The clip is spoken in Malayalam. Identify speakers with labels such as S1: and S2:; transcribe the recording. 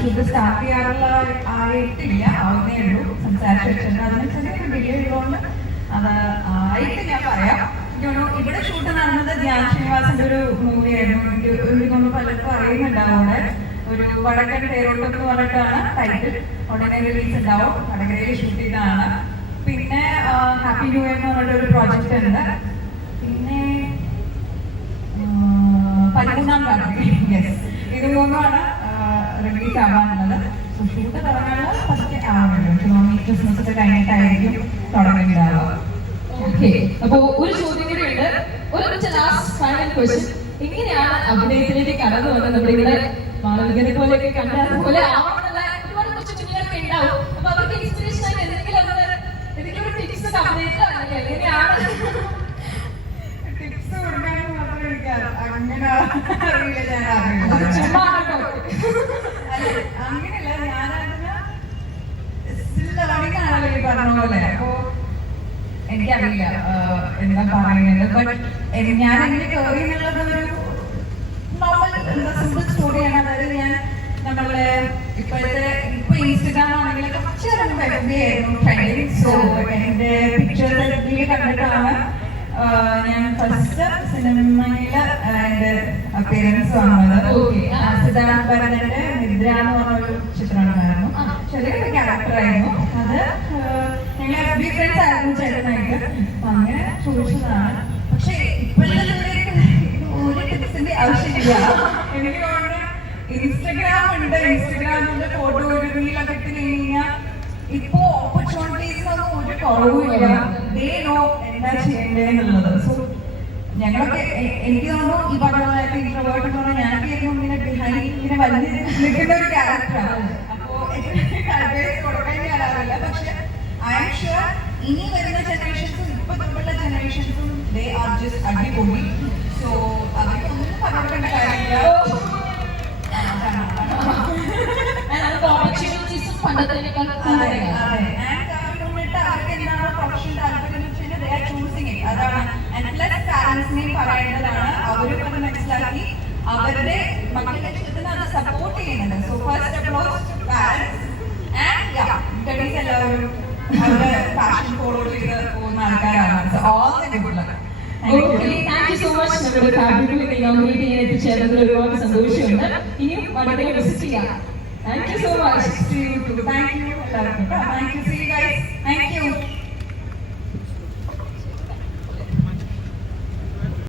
S1: ഷൂട്ട് സ്റ്റാർട്ട് ചെയ്യാറുള്ള ആയിട്ടില്ല ആവുന്നേ ഉള്ളൂ. സംസാരിച്ചു വെച്ചിട്ടുണ്ട് അതിനനുസരിച്ച് ഡിലേ ഉള്ളതുകൊണ്ട് അത് ആയിട്ട് ഞാൻ പറയാം. ഇവിടെ ഷൂട്ട് നടന്നത് ധ്യാൻ ശ്രീനിവാസിന്റെ ഒരു മൂവിയായിരുന്നു എനിക്ക് എനിക്ക് പലർക്കും അറിയുന്നുണ്ടാവും ഒരു വടക്കൻ തേരോട്ടം എന്ന് പറഞ്ഞിട്ടാണ് ടൈറ്റിൽ ഉടനെ റിലീസ് ഉണ്ടാവും. വടകരയിൽ ഷൂട്ട് ചെയ്തതാണ്. പിന്നെ ഹാപ്പി ന്യൂ എന്ന് പറഞ്ഞിട്ട് ഒരു പ്രോജക്റ്റ് ഉണ്ട്. പിന്നെ പതിമൂന്നാം തീയതി. ഇത് മൂന്നുമാണ് റിലീസ് ആവാറുള്ളത് സോ ഷൂട്ട് തുടങ്ങുന്നത് ഫസ്റ്റ് തോന്നുന്നു ഈ ക്രിസ്മസ് ഒക്കെ കഴിഞ്ഞിട്ടായിരിക്കും തുടങ്ങിയിട്ടുണ്ടാവുക
S2: ഓക്കെ അപ്പോ ഒരു ചോദ്യം കൂടി ഉണ്ട്. ഒരു ലാസ്റ്റ് ഫൈനൽ ക്വസ്റ്റ്യൻ എങ്ങനെയാണ് അഭിനയത്തിലേക്ക് കടന്നു വന്നത്? നമ്മുടെ ഇവിടെ മാളവികനെ പോലെയൊക്കെ കണ്ട പോലെ ആവണമെന്നുള്ള ഒരുപാട് കൊച്ചു കുഞ്ഞുങ്ങളൊക്കെ ഉണ്ടാവും. അപ്പൊ അവർക്ക് ഇൻസ്പിറേഷൻ ആയിട്ട് എന്തെങ്കിലും എന്തെങ്കിലും ടിപ്സ് അഭിനയത്തിലോ അല്ലെങ്കിൽ എങ്ങനെയാണ്?
S1: ടിപ്സ് കൊടുക്കാനും മാത്രം എനിക്ക് അങ്ങനെ
S2: ചുമ്മാ
S1: പോലെ അപ്പോ എനിക്കറിയില്ല. എന്താ പറയുന്നത്. ബട്ട് ഞാൻ അങ്ങനെ കയറി എന്നുള്ളത് ഒരു നോർമൽ സിമ്പിൾ സ്റ്റോറിയാണ് അതായത് ഞാൻ നമ്മളെ ഇപ്പോഴത്തെ ഇപ്പൊ ഇൻസ്റ്റഗ്രാം ആണെങ്കിലൊക്കെ കുറച്ച് ആയിരുന്നു. ട്രെൻഡിങ് സോ എന്റെ പിക്ചേഴ്സ് കണ്ടിട്ടാണ് ആഹ്, ഞാൻ ഫസ്റ്റ് സിനിമയിൽ എന്റെ അപ്പിയറൻസ് വന്നത്. സിദ്ധാർത്ഥ് ഭരതന്റെ നിദ്ര എന്ന് പറഞ്ഞൊരു ചിത്രമുണ്ടായിരുന്നു
S2: ആ.
S1: ചെറിയൊരു ക്യാരക്ടറായിരുന്നു അത് ബി ഫ്രണ്ട്സ് ആയിരുന്നു ചേട്ടനായിട്ട് അങ്ങനെ ചോദിച്ചതാണ്. പക്ഷെ ഇപ്പോഴത്തെ ഒരു ടിപ്സിന്റെ ആവശ്യമില്ല. എനിക്ക് തോന്നുന്നു ഇൻസ്റ്റഗ്രാം ഉണ്ട്. ഇൻസ്റ്റഗ്രാമിന്റെ ഫോട്ടോ റീലൊക്കെ ഇട്ട് കഴിഞ്ഞാൽ ഇപ്പോ ഓപ്പർച്യൂണിറ്റീസ് ഒന്നും ഒരു കുറവുമില്ല ദേ നോ എന്താ ചെയ്യേണ്ടതെന്നുള്ളത് സോ ഞങ്ങളൊക്കെ എനിക്ക് തോന്നുന്നു ഈ പറഞ്ഞ പോലെ ഇൻട്രോവേർട്ട് എന്ന് പറഞ്ഞാൽ ഞാനൊക്കെ ഇങ്ങനെ behind ഇങ്ങനെ വലിയ നിൽക്കുന്ന ഒരു ക്യാരക്ടറാണ് ഷുവർ ഇനി വരുന്ന ജനറേഷൻസും ഇപ്പൊ തൊട്ടുള്ള ജനറേഷൻസും ദേ ആർ ജസ്റ്റ് അടിപൊളി. സോ അവർക്കൊന്നും പറഞ്ഞിട്ടുള്ള കാര്യമില്ല.
S2: ഓപ്പർച്യൂണിറ്റീസും പണ്ടത്തേക്കാൾ
S1: അവർക്ക് അവർക്ക് പറയേണ്ടതാണ്. അവരും അത് മനസ്സിലാക്കി അവരുടെ മക്കളുടെ സപ്പോർട്ട് ചെയ്യുന്നുണ്ട് so first applause parents and
S2: thank you so much നമ്മുടെ ഫാബ്രിക്കിൽ ഇനോഗ്രേറ്റ് ചെയ്യാൻ എത്തിച്ചേർന്നതിൽ ഒരുപാട് സന്തോഷമുണ്ട്. ഇനിയും വളരെ വിസിറ്റ് ചെയ്യാം. Thank you so much
S1: Thank you. Thank you Thank you. See you guys. Thank you.